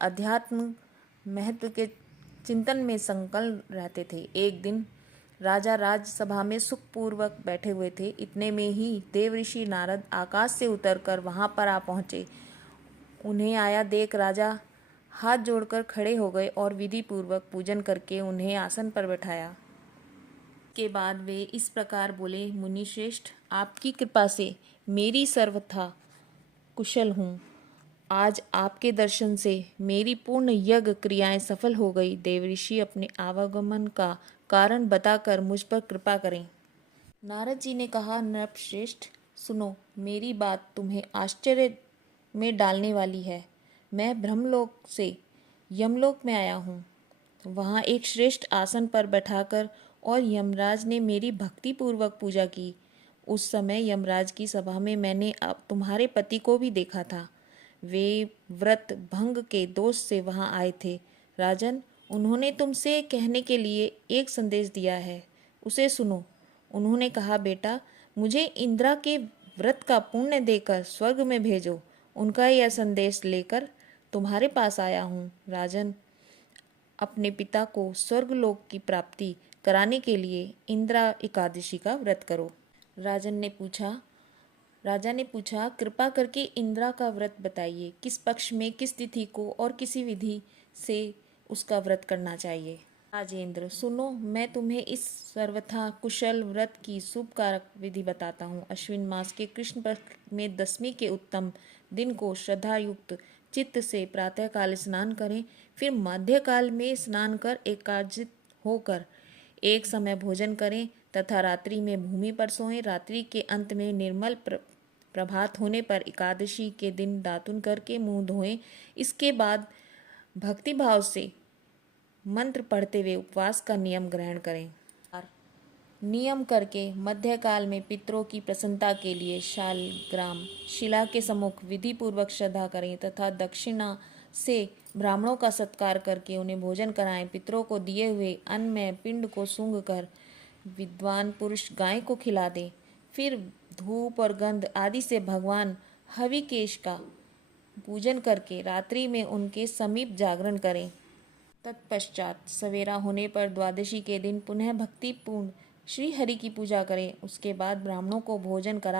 अध्यात्म महत्व के चिंतन में संलग्न रहते थे। एक दिन राजा राजसभा में सुखपूर्वक बैठे हुए थे। इतने में ही देवऋषि नारद आकाश से उतरकर वहां पर आ पहुंचे। उन्हें आया देख राजा हाथ जोड़कर खड़े हो गए और विधि पूर्वक पूजन करके उन्हें आसन पर बैठाया। के बाद वे इस प्रकार बोले, मुनि श्रेष्ठ, आपकी कृपा से मेरी सर्वथा कुशल हूँ। आज आपके दर्शन से मेरी पूर्ण यज्ञ क्रियाएं सफल हो गई। देवऋषि अपने आवागमन का कारण बताकर मुझ पर कृपा करें। नारद जी ने कहा, नृपश्रेष्ठ सुनो, मेरी बात तुम्हें आश्चर्य में डालने वाली है। मैं ब्रह्मलोक से यमलोक में आया हूँ। वहाँ एक श्रेष्ठ आसन पर बैठाकर और यमराज ने मेरी भक्ति पूर्वक पूजा की। उस समय यमराज की सभा में मैंने अब तुम्हारे पति को भी देखा था। वे व्रत भंग के दोष से वहां आए थे। राजन, उन्होंने तुमसे कहने के लिए एक संदेश दिया है, उसे सुनो। उन्होंने कहा, बेटा, मुझे इंद्रा के व्रत का पुण्य देकर स्वर्ग में भेजो। उनका यह संदेश लेकर तुम्हारे पास आया हूँ। राजन, अपने पिता को स्वर्गलोक की प्राप्ति कराने के लिए इंद्रा एकादशी का व्रत करो। राजा ने पूछा, कृपा करके इंद्रा का व्रत बताइए। किस पक्ष में, किस तिथि को और किसी विधि से उसका व्रत करना चाहिए। राजेंद्र, सुनो, मैं तुम्हें इस सर्वथा कुशल व्रत की शुभ कारक विधि बताता हूँ। अश्विन मास के कृष्ण पक्ष में 10वीं के उत्तम दिन को श्रद्धायुक्त चित्त से प्रातःकाल स्नान करें। फिर मध्यकाल में स्नान कर एकाग्रचित्त होकर एक समय भोजन करें तथा रात्रि में भूमि पर सोएं। रात्रि के अंत में निर्मल प्रभात होने पर एकादशी के दिन दातुन करके मुंह धोएं। इसके बाद भक्ति भाव से मंत्र पढ़ते हुए उपवास का नियम ग्रहण करें। नियम करके मध्यकाल में पितरों की प्रसन्नता के लिए शालग्राम शिला के सम्मुख विधि पूर्वक श्रद्धा करें तथा दक्षिणा से ब्राह्मणों का सत्कार करके उन्हें भोजन कराएं। पितरों को दिए हुए अन्न में पिंड को सूंघ कर विद्वान पुरुष गाय को खिला दें। फिर धूप और गंध आदि से भगवान हविकेश का पूजन करके रात्रि में उनके समीप जागरण करें। तत्पश्चात सवेरा होने पर द्वादशी के दिन पुनः भक्तिपूर्ण श्री हरि की पूजा करें। उसके बाद ब्राह्मणों को भोजन करा